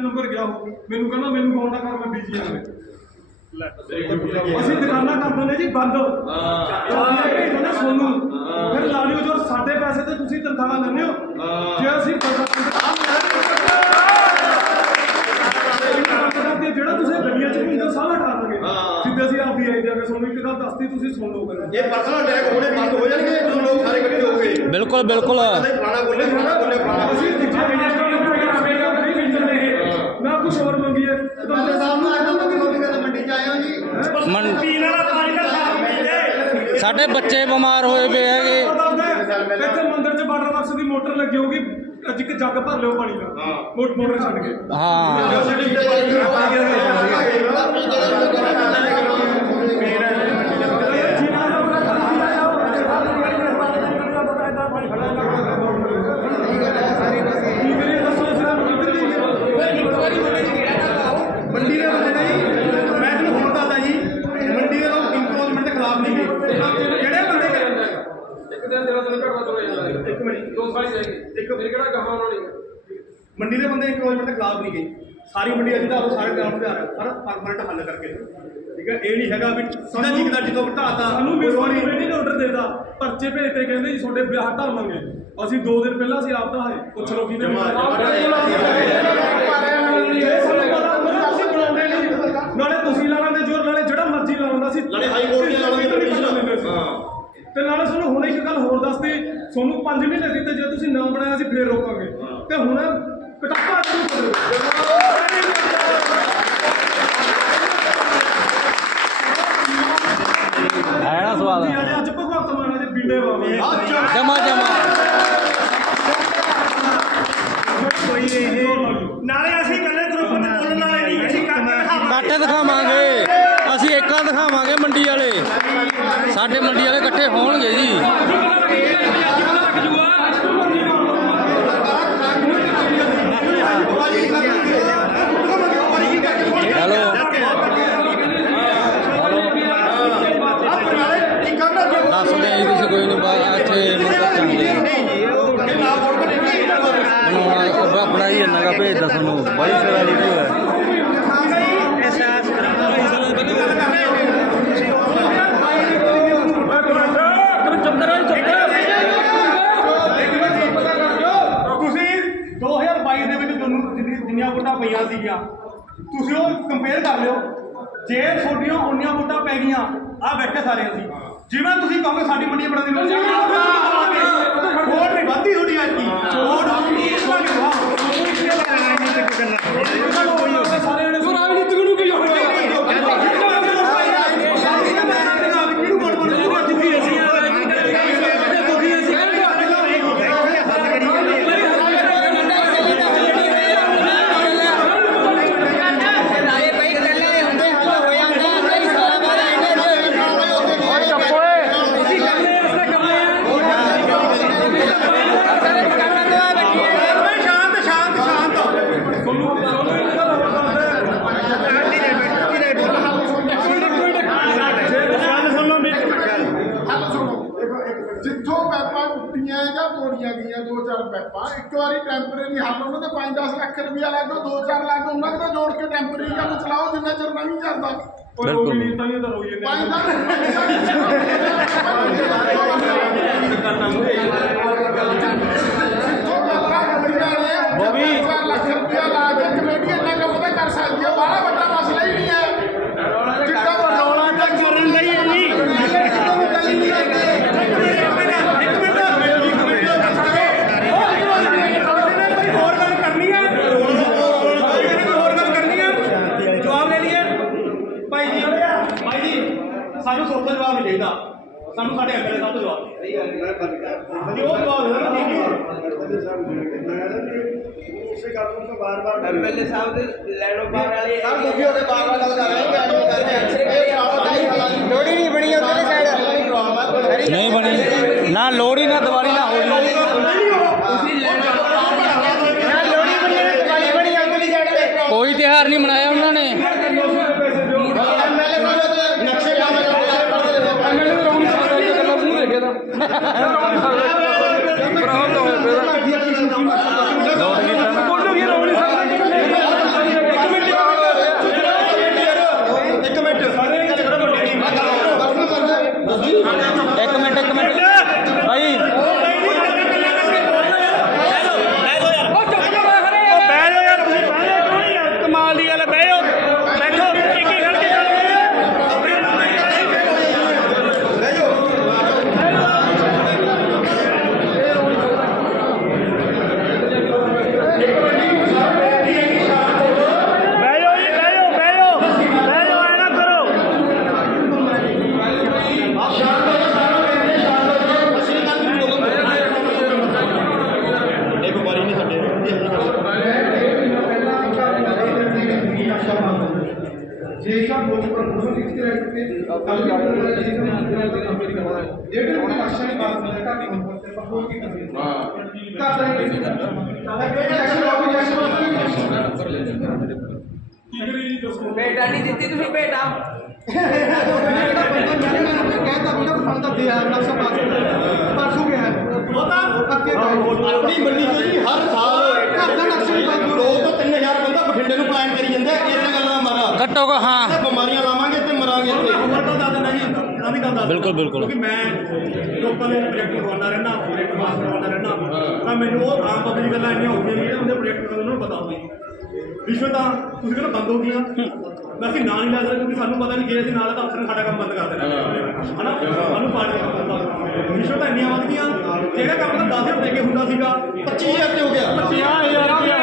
Number ਗਿਆ ਉਹ। ਮੈਨੂੰ ਕਹਿੰਦਾ ਮੈਨੂੰ ਫੋਨ ਨਾ ਕਰ ਮੈਂ ਬਿਜ਼ੀ ਆ ਮੈਂ ਅਸੀਂ ਦੁਕਾਨਾਂ ਕਰ ਦਿੰਦੇ ਜੀ ਬੰਦ। ਹਾਂ। ਸੋਨੂੰ। ਫਿਰ ਲਾ ਲਿਓ ਜੋ ਸਾਡੇ ਪੈਸੇ ਤੇ ਤੁਸੀਂ ਤਨਖਾਹ ਲੈਂਦੇ ਹੋ। ਜੇ ਅਸੀਂ ਜਿਹੜਾ ਤੁਸੀਂ ਗੱਡੀਆਂ ਚ ਘੁੰਮਦੇ ਹੋ, ਸਾਰਾ ਠਾ ਦਾਂਗੇ ਜਿੱਦੇ ਅਸੀਂ ਆਪਦੀ ਆਈ ਜਾਗੇ ਤੁਹਾਨੂੰ ਇੱਕ ਗੱਲ ਦੱਸਤੀ ਤੁਸੀਂ ਸੁਣ ਲਓ ਪਹਿਲਾਂ ਇਹ ਪਰਸਨਲ ਅਟੈਕ ਹੋਣੇ ਬੰਦ ਹੋ ਜਾਣਗੇ ਜਦੋਂ ਲੋਕ ਸਾਰੇ ਇਕੱਠੇ ਹੋ ਗਏ। ਬਿਲਕੁਲ ਬਿਲਕੁਲ। ਫਲਾਣਾ ਬੋਲੇ ਫਲਾਣਾ ਬੋਲੇ ਫਲਾਣਾ ਅਸੀਂ ਦੂਜੇ ਮਿਨਿਸਟਰ ਨੂੰ ਨਹੀਂ ਮਿਲਦੇ ਨਾ ਕੁਝ ਹੋਰ ਮੰਗੀਏ ਤੁਹਾਡੇ ਸਾਹਮਣੇ ਆਇਆ ਤਾਂ ਤੁਸੀਂ ਕਦੇ ਮੰਡੀ ਚ ਆਏ ਹੋ ਜੀ ਮਨ ਸਾਡੇ ਬੱਚੇ ਬਿਮਾਰ ਹੋਏ ਪਏ ਹੈਗੇ। ਇੱਥੇ ਮੰਦਿਰ ਚ ਵਾਟਰ ਬਾਕਸ ਦੀ ਮੋਟਰ ਲੱਗੀ ਹੋਊਗੀ ਅੱਜ ਇੱਕ ਜੱਗ ਭਰ ਲਿਓ ਪਾਣੀ ਦਾ ਮੋਟ ਮੋਟਰ ਛੱਡ ਕੇ। ਹਾਂ ਕੀ ਕਰੀਏ ਦੱਸੋ ਅਸੀਂ ਤਾਂ ਕਿੱਧਰ ਜਾਈਏ ਮੰਡੀ ਦੇ ਬੰਦੇ ਨੇ ਜੀ ਮੈਂ ਤੁਹਾਨੂੰ ਹੁਣ ਦੱਸਦਾ ਜੀ ਮੰਡੀ ਦੇ ਲੋਕ ਇੰਕਰੋਚਮੈਂਟ ਦੇ ਖਿਲਾਫ ਨਹੀਂ ਗਏ ਜਿਹੜੇ ਬੰਦੇ ਇੱਕ ਦਿਨ ਜਿਹੜਾ ਤੈਨੂੰ ਘਟਵਾ ਤੋੜਿਆ ਜਾਂਦਾ ਇੱਕ ਮਿੰਟ ਦੋ ਸਾਲ ਹੀ ਰਹਿ ਗਏ ਇੱਕ ਮੇਰੇ ਕਿਹੜਾ ਕਹਾ ਉਹਨਾਂ ਨੇ ਮੰਡੀ ਦੇ ਦੇ ਖਿਲਾਫ ਨਹੀਂ ਗਏ ਸਾਰੀ ਮੰਡੀ ਅੱਜ ਦਾ ਸਾਰੇ ਗ੍ਰਾਮ ਤੇ ਆ ਰਿਹਾ ਪਰ ਪਰਮਨੈਂਟ ਹੱਲ ਕਰਕੇ। ਠੀਕ ਹੈ? ਇਹ ਨਹੀਂ ਹੈਗਾ ਵੀ ਸਿੱਧਾ ਜਿਗਦਾ ਜਿੱਦੋਂ ਘਟਾਤਾ ਸਾਨੂੰ ਮਿਸਵਾਣੀ ਨਹੀਂ। ਆਰਡਰ ਦੇਦਾ ਪਰਚੇ ਭੇਜਤੇ ਕਹਿੰਦੇ ਜੀ ਤੁਹਾਡੇ ਵਿਆਹ ਢਾਵਾਂਗੇ ਅਸੀਂ 2 ਦਿਨ ਪਹਿਲਾਂ ਅਸੀਂ ਆਪ ਢਾਏ ਪੁੱਛ ਲਓ ਕਿਹਨੇ ਤੁਸੀਂ ਨਾਲੇ ਤੁਸੀਂ ਲਾਉਂਦੇ ਜੋਰ ਨਾਲੇ ਜਿਹੜਾ ਮਰਜ਼ੀ ਲਾਉਂਦਾ ਸੀ ਨਾਲੇ ਹਾਈ ਕੋਰਟ ਦੀਆਂ ਲਾਉਣਗੇ permission। ਹਾਂ। ਤੇ ਨਾਲੇ ਤੁਹਾਨੂੰ ਹੁਣ ਇੱਕ ਗੱਲ ਹੋਰ ਦੱਸਦੀ ਤੁਹਾਨੂੰ 5 ਮਹੀਨੇ ਦਿੱਤੇ ਜੇ ਤੁਸੀਂ ਨਾ ਬਣਾਇਆ ਅਸੀਂ ਫੇਰ ਰੋਕਾਂਗੇ। ਤੇ ਹੁਣ ਕਟਾਪਾ ਸ਼ੁਰੂ ਕਰੋ ਹੈ ਨਾ ਸਵਾਦ ਜੀ ਅੱਜ ਅੱਜ ਭਗਵੰਤ ਮਾਨ ਜੀ ਬਿੰਡੇ ਵਾਵੇ ਜਮਾ ਜਮਾ ਨਾਲੇ ਅਸੀਂ ਕੱਲੇ ਗਰੁੱਪ ਨੂੰ ਬੋਲਣ ਵਾਲੇ ਨਹੀਂ ਅਸੀਂ ਕੱਟ ਦਿਖਾਵਾਂਗੇ ਅਸੀਂ ਏਕਾਂ ਦਿਖਾਵਾਂਗੇ ਮੰਡੀ ਵਾਲੇ ਸਾਡੇ ਮੰਡੀ ਵਾਲੇ ਇਕੱਠੇ ਹੋਣਗੇ ਜੀ ਹੈਲੋ ਦੱਸਦੇ ਆਂ ਤੁਸੀਂ, ਕੋਈ ਨਹੀਂ ਬਾ ਇੱਥੇ ਮਤਲਬ ਚਾਹੁੰਦੇ ਬਣਾਉਣਾ ਬਣਾਈ ਜਾਂਦਾ ਗਾ ਭੇਜਦਾ ਤੁਹਾਨੂੰ ਬੜੀ ਸਰਾ ਵੀਡੀਓ ਹੈ ਤੁਸੀਂ 2022 ਦੇ ਵਿੱਚ ਤੁਹਾਨੂੰ ਜਿੰਨੀਆਂ ਵੋਟਾਂ ਪਈਆਂ ਸੀਗੀਆਂ, ਤੁਸੀਂ ਉਹ ਕੰਪੇਅਰ ਕਰ ਲਿਓ। ਜੇ ਤੁਹਾਡੀਆਂ ਉਨੀਆਂ ਵੋਟਾਂ ਪੈ ਗਈਆਂ ਆ ਬੈਠੇ ਸਾਰੇ ਅਸੀਂ। ਜਿਵੇਂ ਤੁਸੀਂ ਕਹੋਗੇ ਸਾਡੀ ਮੰਡੀ ਬਣਾ ਦੀ ਵੋਟ ਨਹੀਂ ਵੱਧਦੀ ਤੁਹਾਡੀ ਅੱਜ ਕੀ ਵੋਟ ਸਾਰੇ ਜਿੱਥੋਂ ਪੈਪਾਂ ਟੁੱਟੀਆਂ ਜਾਂ ਤੋੜੀਆਂ ਗਈਆਂ ਦੋ ਚਾਰ ਪੈਪਾਂ। ਇੱਕ ਵਾਰੀ ਟੈਂਪਰੇਰੀ ਹੱਲ ਉਹਨਾਂ ਦੇ 5-10 ਲੱਖ ਰੁਪਇਆ ਲੱਗੋ ਦੋ ਚਾਰ ਲੱਖ ਉਹਨਾਂ ਦਾ ਜੋੜ ਕੇ ਟੈਂਪਰੇਰੀ ਕੰਮ ਚਲਾਓ ਜਿੰਨਾ ਚਿਰ ਨਹੀਂ ਚੱਲਦਾ। ਕੋਈ ਰੋਈ ਨਹੀਂ ਤਾਂ ਨਹੀਂ ਤਾਂ ਰੋਈ ਪੰਜ ਜਾਂਦੇ ਬੋਬੀ 4 ਲੱਖ ਰੁਪਇਆ ਲਾ ਕੇ ਕਮੇਟੀ ਇੰਨਾ ਕੰਮ ਤਾਂ ਕਰ ਸਕਦੀ ਹੈ ਬਾਹਲਾ ਵੱਡਾ ਮਸਲਾ ਹੀ ਨਹੀਂ ਹੈ ਜਿੱਦਾਂ ਰੌਲਾ ਤਾਂ ਕਰਨ ਲਈ ਹੈ ਜੀ ਹੋਰ ਗੱਲ ਕਰਨੀ ਹੈ ਹੋਰ ਗੱਲ ਕਰਨੀ ਹੈ ਜਵਾਬ ਲੈ ਲਈਏ ਭਾਈ ਜੀ ਭਾਈ ਜੀ ਸਾਨੂੰ ਸੋਚਣ ਜਵਾਬ ਨਹੀਂ ਚਾਹੀਦਾ ਸਾਨੂੰ ਸਾਡੇ ਐਮਐਲਏ ਸਾਹਿਬ ਤੋਂ ਜਵਾਬ। ਜੀ ਉਹ ਜਵਾਬ ਦੇ ਹੈ। ਐਮਐਲਏ ਸਾਹਿਬ ਦੇ ਲੈਣੋ ਬਾਹਰ ਵਾਲੇ ਸਰ ਤੁਸੀਂ ਉਹਦੇ ਬਾਰ ਬਾਰ ਗੱਲ ਕਰ ਰਹੇ ਹੋ ਲੋੜੀ ਨਹੀਂ ਬਣੀ ਉਹਦੇ ਸਾਈਡ ਨਹੀਂ ਬਣੀ। ਨਾ ਲੋਹੜੀ ਨਾ ਦੀਵਾਲੀ ਨਾ ਹੋਲੀ ਲੋੜੀ ਬਣੀ ਦਿਵਾਲੀ ਬਣੀ ਅੰਗਲੀ ਸਾਈਡ ਤੇ ਕੋਈ ਤਿਉਹਾਰ ਨਹੀਂ ਮਨਾਇਆ ਉਹਨਾਂ ਨੇ ਐਮਐਲਏ ਸਾਹਿਬ ਦੇ ਨਕਸ਼ੇ ਕੰਮ ਲੋਡ ਕੀਤਾ ਨਾ ਨਕਸ਼ਾ ਪਾਸ ਹੋਣਾ ਜੇ ਇੱਕ ਬਹੁਤ ਪ੍ਰਪੋਜ਼ਲ ਲਿਖ ਕੇ ਰੱਖ ਕੇ ਕੱਲ ਵੀ ਕਰਨਾ ਜੀ ਜਿਹੜੇ ਕੋਈ ਨਕਸ਼ਾ ਨਹੀਂ ਪਾਸ ਹੋਇਆ ਘਰ ਦੀ ਮੰਗ ਤੇ ਪ੍ਰਪੋਜ਼ ਕੀ ਕਰਦੇ ਹਾਂ ਘਰ ਦਾ ਹੀ ਨਹੀਂ ਤਾਂ ਕੋਈ ਐਕਸ਼ਨ ਲਾਓ ਕੋਈ ਐਕਸ਼ਨ ਕੀ ਕਰੀ ਜੀ ਦੱਸੋ ਭੇਟਾ ਨਹੀਂ ਦਿੱਤੀ ਤੁਸੀਂ ਭੇਟਾ ਆਪਣੀ ਮੰਡੀ ਚੋਂ ਜੀ ਹਰ ਸਾਲ ਦੋ ਤੋਂ 3000 ਬੰਦਾ ਬਠਿੰਡੇ ਨੂੰ ਪਲਾਨ ਕਰੀ ਜਾਂਦਾ ਇਹਨਾਂ ਗੱਲਾਂ ਦਾ ਮਾਰਾ ਘੱਟੋ ਘੱਟ ਹਾਂ। ਤੇ ਬਿਮਾਰੀਆਂ ਲਾਵਾਂਗੇ ਤੇ ਮਰਾਂਗੇ। ਇੱਥੇ ਹੋਰ ਗੱਲ ਦੱਸ ਦਿੰਦਾ ਜੀ ਆਹ ਵੀ ਗੱਲ ਦੱਸ ਬਿਲਕੁਲ, ਬਿਲਕੁਲ। ਕਿਉਂਕਿ ਮੈਂ ਲੋਕਾਂ ਦੇ ਪ੍ਰੋਜੈਕਟ ਕਰਵਾਉਂਦਾ ਰਹਿਣਾ ਪ੍ਰੋਜੈਕਟ ਪਾਸ ਕਰਵਾਉਂਦਾ ਰਹਿਣਾ ਤਾਂ ਮੈਨੂੰ ਉਹ ਆਮ ਪਬਲਿਕ ਗੱਲਾਂ ਇੰਨੀਆਂ ਹੋ ਗਈਆਂ ਉਹਦੇ ਪ੍ਰੋਜੈਕਟ ਕਰਨ ਨੂੰ ਪਤਾ ਹੋਵੇ। ਰਿਸ਼ਵਤਾਂ ਤੁਸੀਂ ਕਹਿੰਦੇ ਬੰਦ ਹੋ ਗਈਆਂ। ਮੈਂ ਅਸੀਂ ਨਾਂ ਨਹੀਂ ਲੈ ਸਕਦੇ ਕਿਉਂਕਿ ਸਾਨੂੰ ਪਤਾ ਨਹੀਂ ਜੇ ਅਸੀਂ ਨਾਲ ਤਾਂ ਅਫਸਰ ਸਾਡਾ ਕੰਮ ਬੰਦ ਕਰ ਦੇਣਾ। ਹਨਾ? ਸਾਨੂੰ ਪਾਰਟੀ ਦਾ ਕੰਮ ਬੰਦ ਰਿਸ਼ਵਤਾਂ ਇੰਨੀਆਂ ਵੱਧ ਗਈਆਂ। ਜਿਹੜਾ ਕੰਮ ਤਾਂ 10000 ਦੇ ਕੇ ਹੁੰਦਾ ਸੀਗਾ 25000 ਤੇ ਹੋ ਗਿਆ।